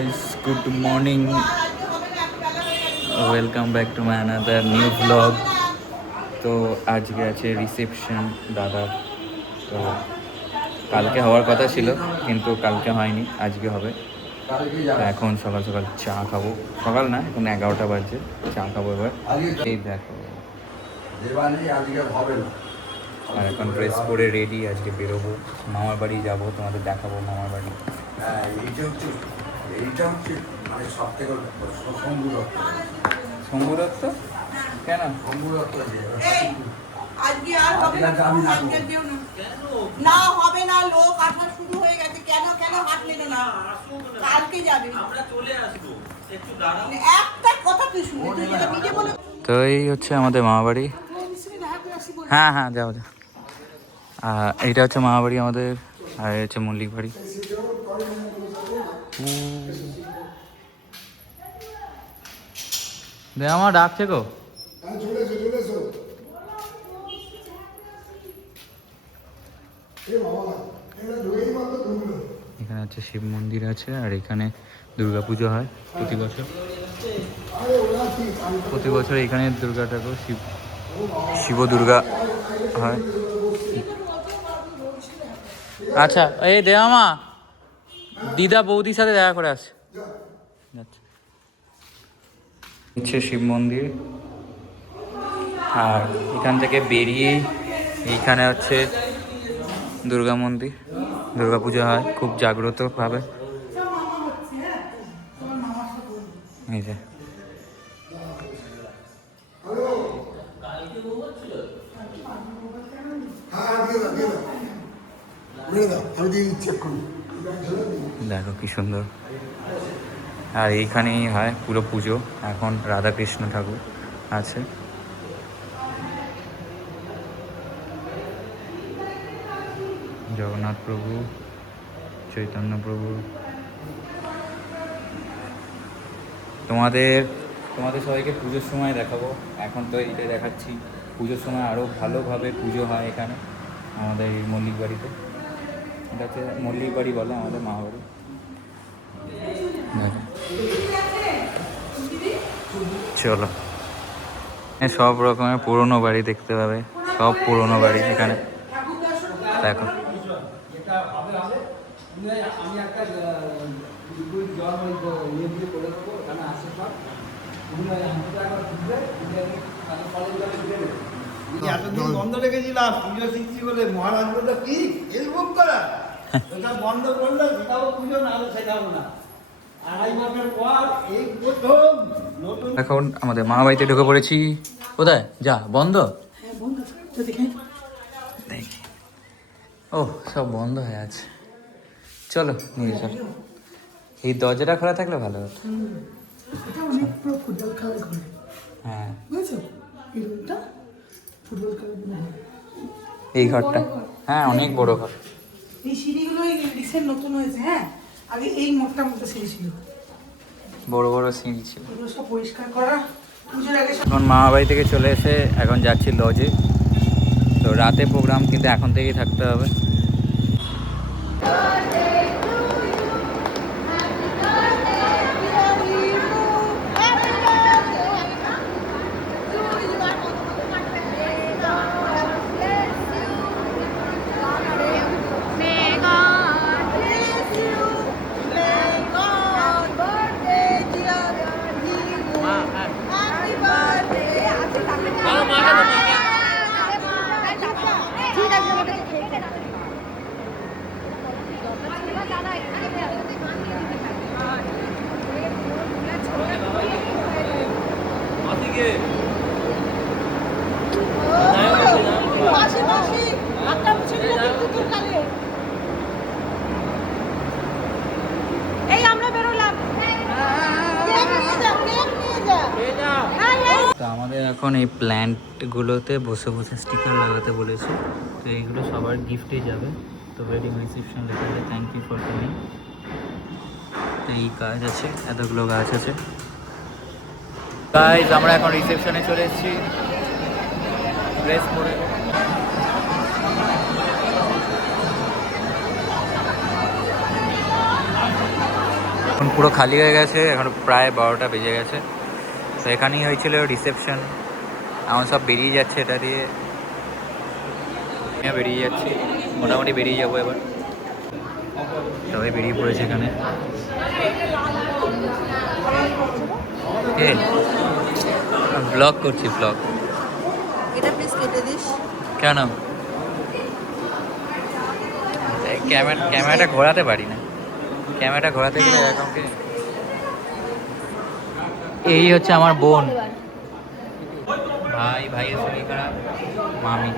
guys, good morning. Welcome back to my another new vlog. তো আজকে আছে reception দাদার। তো কালকে হওয়ার কথা ছিল কিন্তু কালকে হয়নি, আজকে হবে। এখন সকাল সকাল চা খাবো, সকাল না এখন 11টা বাজছে, চা খাবো এবার। এই দেখো আর এখন ড্রেস পরে রেডি, আজকে বেরোবো, মামার বাড়ি যাবো, তোমাদের দেখাবো মামার বাড়ি। হ্যাঁ, এইটা হচ্ছে মানে সব থেকে শম্ভু দত্ত কেন? আজকে আর হবে না, আজকে দিও না। না হবে না, লোক আসা শুরু হয়ে গেছে। কেন কেন হাঁটলে না? কালকে যাবে, আমরা চলে আসবো, একটু দাঁড়াও। একটা কথা তুই শুনে, তুই যেটা নিজে বলে। তো এই হচ্ছে আমাদের মামা বাড়ি। হ্যাঁ হ্যাঁ যাও যাও। এইটা হচ্ছে মামা বাড়ি আমাদের, আর হচ্ছে মল্লিক বাড়ি। দে আমার ডাকছে গো। এখানে হচ্ছে শিব মন্দির আছে, আর এখানে দুর্গা পুজো হয় প্রতি বছর। প্রতি বছর এখানে দুর্গা ঠাকুর শিব দুর্গা হয়। আচ্ছা এই দেওয়ামা দিদা বৌদির সাথে দেখা করে আসছে। হচ্ছে শিব মন্দির, আর এখান থেকে বেরিয়ে এইখানে হচ্ছে দুর্গা মন্দির, দুর্গা পুজো হয় খুব জাগ্রতভাবে। এই যে দেখো কি সুন্দর। আর এইখানেই হয় পুরো পুজো, এখন রাধাকৃষ্ণ ঠাকুর আছে। জগন্নাথ প্রভু, চৈতন্য প্রভু। তোমাদের সবাইকে পুজোর সময় দেখাবো, এখন তো এইটাই দেখাচ্ছি। পুজোর সময় আরও ভালোভাবে পুজো হয় এখানে আমাদের এই মল্লিক বাড়িতে। এটা হচ্ছে মল্লিক বাড়ি বলে আমাদের মা বাড়ি। চলো, সব রকমের পুরনো বাড়ি দেখতে পাবে, সব পুরনো বাড়ি এখানে দেখো। এতদিন বন্ধ রেখেছিলাম পুজো শিখছি বলে, মহারাজ বলতে কি এরকম করা, এটা বন্ধ করলে সেটাও পুজো না সেটাও না। এখন আমাদের মা বাড়িতে ঢুকে পড়েছি। কোথায় যা বন্ধ? ও সব বন্ধ হয়ে আছে। চলো নিয়ে চল, এই দরজাটা খোলা থাকলে ভালো হতো। হ্যাঁ এই ঘরটা, হ্যাঁ অনেক বড় ঘর। এই সিঁড়িগুলো রিসেন্ট নতুন হয়েছে। হ্যাঁ আগে এই মোটা মোটা সিঁড়ি ছিল, বড় বড় সিঁড়ি ছিল। এগুলো সব পরিষ্কার করা পুজোর আগে। এখন মামা বাড়ি থেকে চলে এসে এখন যাচ্ছি লজে। তো রাতে প্রোগ্রাম, কিন্তু এখন থেকেই থাকতে হবে। তো আমাদের এখন এই প্ল্যান্টগুলোতে বসে বসে স্টিকার লাগাতে বলেছে। তো এইগুলো সবার গিফটে যাবে। তো ওয়েডিং রিসেপশন লেখা আছে, থ্যাংক ইউ ফর কামিং। তো এই কাজ আছে, এতগুলো গাছ আছে। গাইজ আমরা এখন রিসেপশনে চলে এসেছি, ড্রেস পরে। এখন পুরো খালি হয়ে গেছে, এখন প্রায় 12টা বেজে গেছে। তো এখানেই হয়েছিল রিসেপশন। এখন সব বেরিয়ে যাচ্ছে এটা দিয়ে, বেরিয়ে যাচ্ছি, মোটামুটি বেরিয়ে যাবো এবার। সবাই বেরিয়ে পড়েছে এখানে। ব্লগ করছি, ব্লগ। এটা প্লিজ কেটে দিস। কেন? ক্যামেরাটা ঘোরাতে পারি না, ক্যামেরাটা ঘোরাতে গেলে এরকম কি। এই হচ্ছে আমার বোন, ভাইয়ের শরীর খারাপ, মামি।